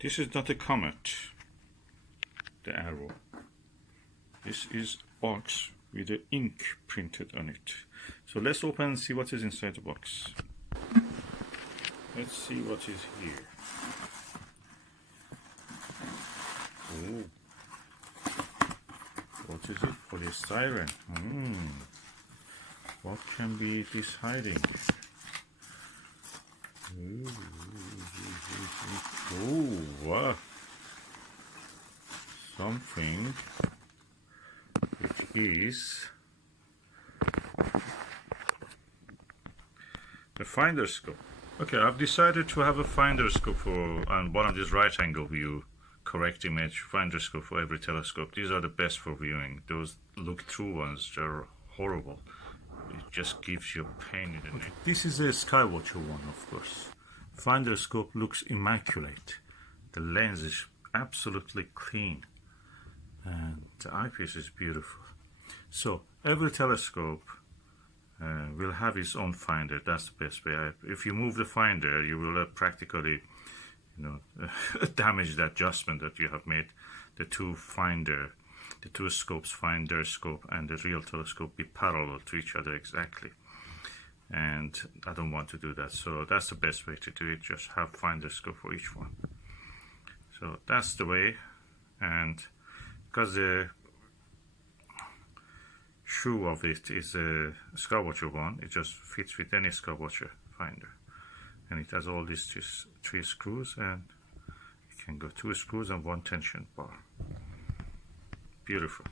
This is not a comet, the arrow. This is box with the ink printed on it. So let's open and see what is inside the box. Let's see what is here. Oh, what is it? Polystyrene. What can be this hiding? Oh, wow. Something which is a finderscope. Okay, I've decided to have a finderscope on one of these right-angle view correct image finderscope for every telescope. These are the best for viewing. Those look-through ones, they're horrible. It just gives you a pain in the neck. This is a Skywatcher one, of course. Finderscope looks immaculate. The lens is absolutely clean, and the eyepiece is beautiful. So every telescope will have its own finder. That's the best way. If you move the finder, you will practically, damage the adjustment that you have made. The two scopes, finderscope and the real telescope, be parallel to each other exactly. And I don't want to do that. So that's the best way to do it. Just have finderscope for each one. So that's the way. And because the shoe of it is a Skywatcher one, it just fits with any Skywatcher finder. And it has all these three screws, and you can go 2 screws and 1 tension bar. Beautiful.